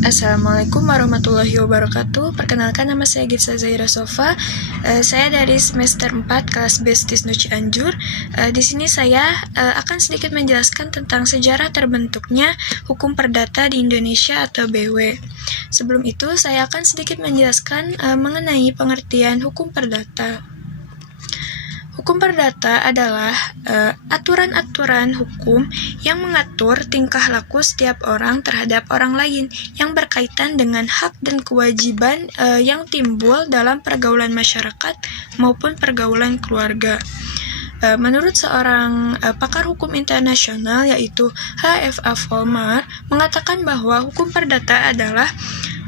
Assalamualaikum warahmatullahi wabarakatuh. Perkenalkan, nama saya Gitsa Zahira Sofa. Saya dari semester 4 kelas B Stisnu Cianjur. Di sini saya akan sedikit menjelaskan tentang sejarah terbentuknya hukum perdata di Indonesia atau BW. Sebelum itu, saya akan sedikit menjelaskan mengenai pengertian hukum perdata. Hukum perdata adalah aturan-aturan hukum yang mengatur tingkah laku setiap orang terhadap orang lain yang berkaitan dengan hak dan kewajiban yang timbul dalam pergaulan masyarakat maupun pergaulan keluarga. Menurut seorang pakar hukum internasional yaitu H.F.A. Vollmar, mengatakan bahwa hukum perdata adalah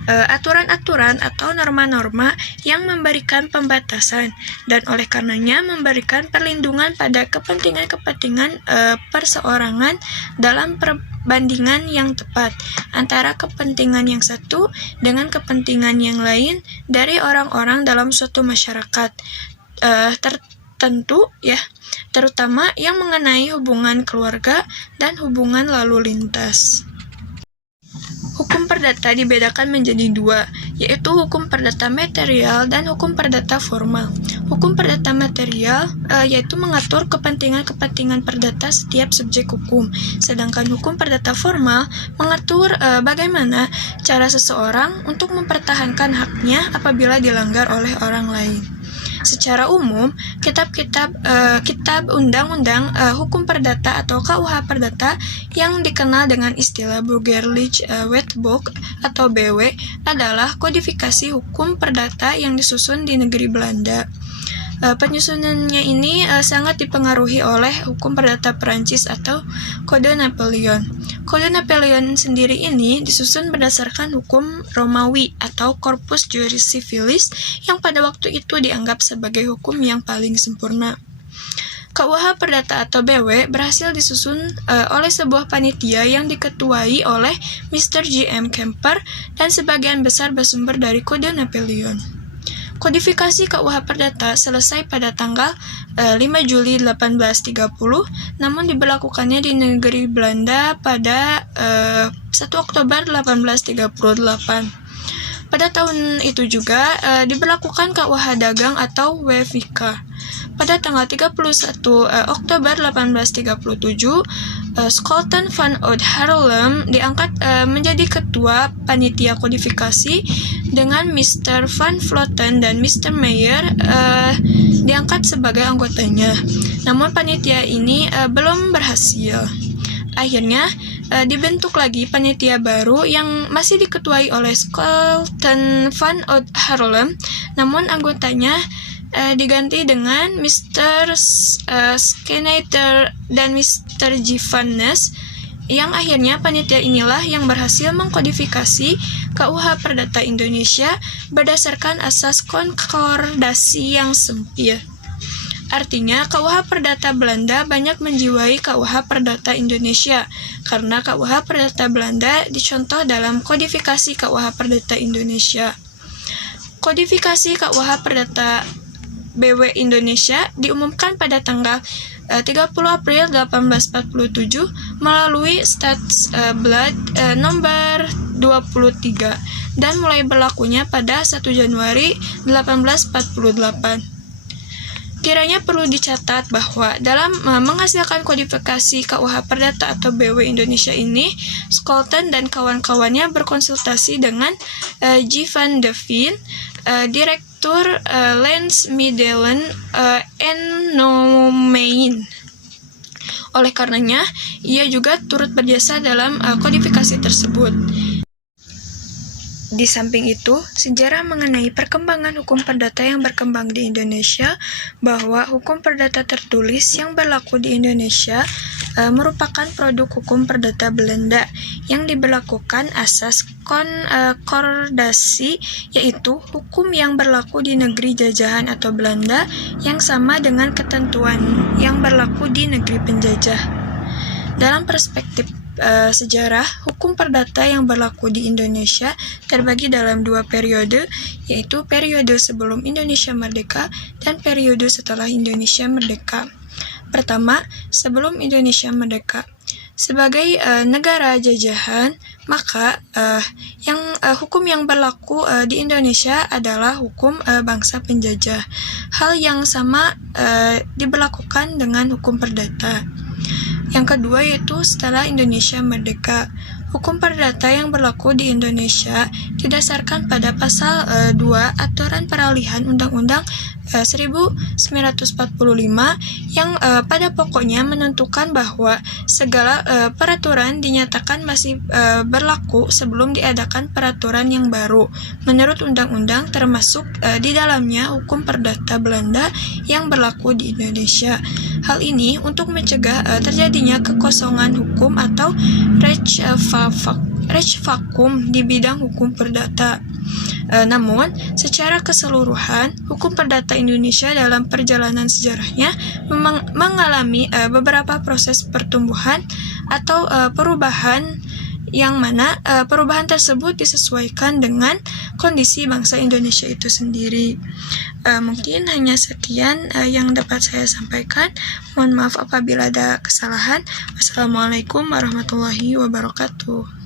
aturan-aturan atau norma-norma yang memberikan pembatasan dan oleh karenanya memberikan perlindungan pada kepentingan-kepentingan perseorangan dalam perbandingan yang tepat antara kepentingan yang satu dengan kepentingan yang lain dari orang-orang dalam suatu masyarakat tertentu, terutama yang mengenai hubungan keluarga dan hubungan lalu lintas. Hukum perdata dibedakan menjadi dua, yaitu hukum perdata material dan hukum perdata formal. Hukum perdata material yaitu mengatur kepentingan-kepentingan perdata setiap subjek hukum, sedangkan hukum perdata formal mengatur bagaimana cara seseorang untuk mempertahankan haknya apabila dilanggar oleh orang lain. Secara umum, kitab undang-undang hukum perdata atau KUH perdata yang dikenal dengan istilah Burgerlijk Wetboek atau BW adalah kodifikasi hukum perdata yang disusun di negeri Belanda. Penyusunannya ini sangat dipengaruhi oleh hukum perdata Perancis atau Kode Napoleon. Kode Napoleon sendiri ini disusun berdasarkan hukum Romawi atau Corpus Juris Civilis yang pada waktu itu dianggap sebagai hukum yang paling sempurna. KUH Perdata atau BW berhasil disusun oleh sebuah panitia yang diketuai oleh Mr. J.M. Kemper dan sebagian besar bersumber dari Kode Napoleon. Kodifikasi KUH Perdata selesai pada tanggal 5 Juli 1830, namun diberlakukannya di negeri Belanda pada 1 Oktober 1838. Pada tahun itu juga diberlakukan KUH Dagang atau WVK. Pada tanggal 31 Oktober 1837, Scholten van Oud Haarlem diangkat menjadi ketua panitia kodifikasi dengan Mr. Van Vloten dan Mr. Meyer diangkat sebagai anggotanya. Namun panitia ini belum berhasil. Akhirnya dibentuk lagi panitia baru yang masih diketuai oleh Scholten van Oud Haarlem, namun anggotanya diganti dengan Mr. Skeneter dan Mr. Givannes, yang akhirnya panitia inilah yang berhasil mengkodifikasi KUH Perdata Indonesia berdasarkan asas konkordasi yang sempit. Artinya, KUH Perdata Belanda banyak menjiwai KUH Perdata Indonesia, karena KUH Perdata Belanda dicontoh dalam kodifikasi KUH Perdata Indonesia. Kodifikasi KUH Perdata BW Indonesia diumumkan pada tanggal 30 April 1847 melalui Stadsblad nomor 23 dan mulai berlakunya pada 1 Januari 1848. Kiranya perlu dicatat bahwa dalam menghasilkan kodifikasi KUH Perdata atau BW Indonesia ini, Scholten dan kawan-kawannya berkonsultasi dengan G. van de Veen, Direktur Lensmiddelen en Nomein. Oleh karenanya, ia juga turut berjasa dalam kodifikasi tersebut. Di samping itu, sejarah mengenai perkembangan hukum perdata yang berkembang di Indonesia, bahwa hukum perdata tertulis yang berlaku di Indonesia merupakan produk hukum perdata Belanda yang diberlakukan asas konkordasi, yaitu hukum yang berlaku di negeri jajahan atau Belanda yang sama dengan ketentuan yang berlaku di negeri penjajah. Dalam perspektif sejarah, hukum perdata yang berlaku di Indonesia terbagi dalam dua periode, yaitu periode sebelum Indonesia merdeka dan periode setelah Indonesia merdeka. Pertama, sebelum Indonesia merdeka. Sebagai negara jajahan, maka hukum yang berlaku di Indonesia adalah hukum bangsa penjajah. Hal yang sama diberlakukan dengan hukum perdata. Yang kedua yaitu setelah Indonesia merdeka. Hukum perdata yang berlaku di Indonesia didasarkan pada pasal 2 Aturan Peralihan Undang-Undang 1945 yang pada pokoknya menentukan bahwa segala peraturan dinyatakan masih berlaku sebelum diadakan peraturan yang baru menurut undang-undang, termasuk di dalamnya hukum perdata Belanda yang berlaku di Indonesia. Hal ini untuk mencegah terjadinya kekosongan hukum atau vakum di bidang hukum perdata. Namun, secara keseluruhan, hukum perdata Indonesia dalam perjalanan sejarahnya mengalami beberapa proses pertumbuhan atau perubahan yang mana perubahan tersebut disesuaikan dengan kondisi bangsa Indonesia itu sendiri. Mungkin hanya sekian yang dapat saya sampaikan. Mohon maaf apabila ada kesalahan. Wassalamualaikum warahmatullahi wabarakatuh.